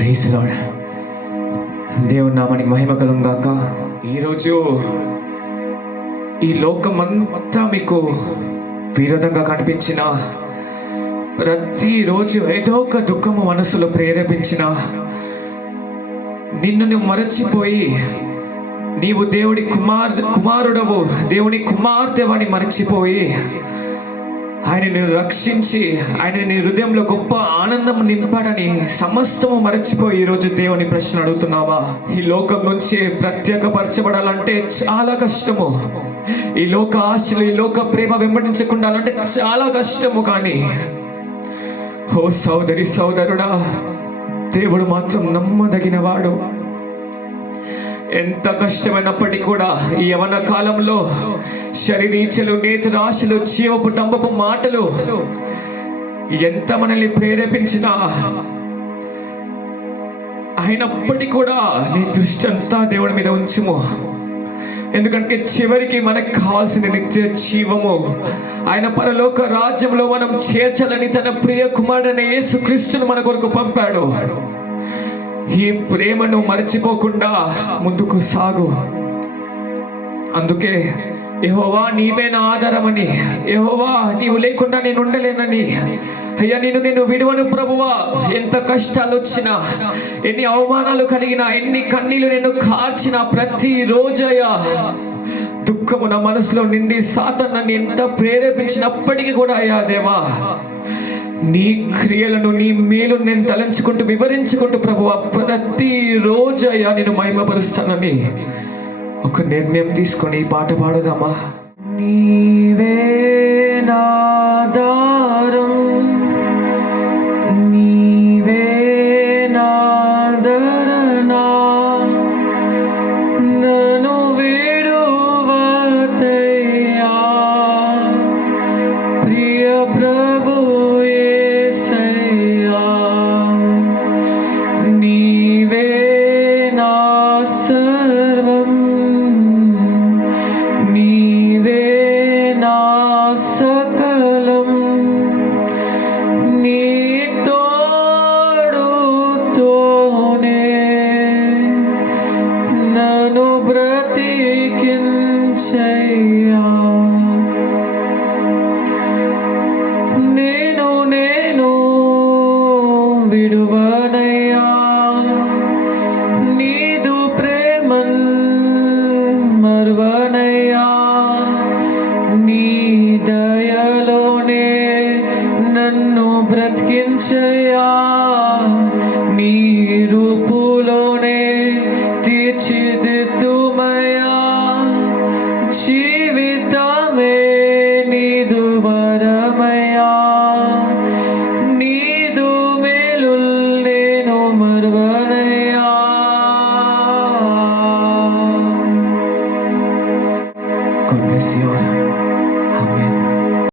Praise lord. దేవుని నామానికి మహిమ కలుగును గాక. ఈరోజు ఈ లోకమంతా మీకు విరోధంగా కనిపించిన, ప్రతిరోజు ఏదో ఒక దుఃఖము మనసులో ప్రేరేపించిన, నిన్ను నువ్వు మరచిపోయి నీవు దేవుడి కుమారుడవు, దేవుని కుమార్తెవని మరచిపోయి ఆయన నిన్ను రక్షించి ఆయన నీ హృదయంలో గొప్ప ఆనందం నింపాడని సమస్తము మరచిపోయి ఈరోజు దేవుని ప్రశ్న అడుగుతున్నావా? ఈ లోకం నుంచి ప్రత్యేకపరచబడాలంటే చాలా కష్టము. ఈ లోక ఆశలు, ఈ లోక ప్రేమ వెంబడించకుండా అంటే చాలా కష్టము. కానీ ఓ సోదరి సోదరుడా, దేవుడు మాత్రం నమ్మదగిన వాడు. ఎంత కష్టమైనప్పటికీ కూడా ఈ యవన కాలంలో శరీరీచలు, నేత్రాశలు, జీవపు డంబపు మాటలు ఎంత మనల్ని ప్రేరేపించినా అయినప్పటికీ కూడా నీ దృష్టి అంతా దేవుడి మీద ఉంచుము. ఎందుకంటే చివరికి మనకు కావాల్సిన నిత్య జీవము, ఆయన పరలోక రాజ్యంలో మనం చేర్చాలని తన ప్రియ కుమారుడైన యేసుక్రీస్తును మన కొరకు పంపాడు. ఈ ప్రేమను మరచిపోకుండా ముందుకు సాగు. అందుకే యెహోవా నీవే నా ఆధారమని, యెహోవా నీవు లేకుండా నేను ఉండలేనని, అయ్యా నేను విడువను ప్రభువా. ఎంత కష్టాలు వచ్చినా, ఎన్ని అవమానాలు కలిగినా, ఎన్ని కన్నీళ్ళు నేను కార్చినా, ప్రతిరోజు అయ్యా దుఃఖము నా మనసులో నిండి సాతాను నన్ను ఎంత ప్రేరేపించినప్పటికీ కూడా అయ్యా దేవా, నీ క్రియలను, నీ మేలు నేను తలంచుకుంటూ వివరించుకుంటూ ప్రభువా ప్రతిరోజు అయ్యా నేను మహిమపరుస్తానని ఒక నిర్ణయం తీసుకొని ఈ పాట పాడదామా? నీవే నాదారం, నీవే నాదరనా, నన్ను విడువతయ్యా ప్రియ ప్రభు యేసయ్యా. నీవే నా సర్వం, నీవే నా సకలం, నీ తోడుతోనే నన్ను బ్రతికించయ్యా. నేను విడువనయ్యా నీదు ప్రేమన్ మరువనయ్యా. నీ దయలోనే నన్ను బ్రతికించయ్యా, నీ రూపులోనే తీర్చిదిద్దుమయ్యా. జీవితమే నీదు వరమయ్యా, నీదు మేలు నేను మరువనయ్యా. God bless you all. Amen.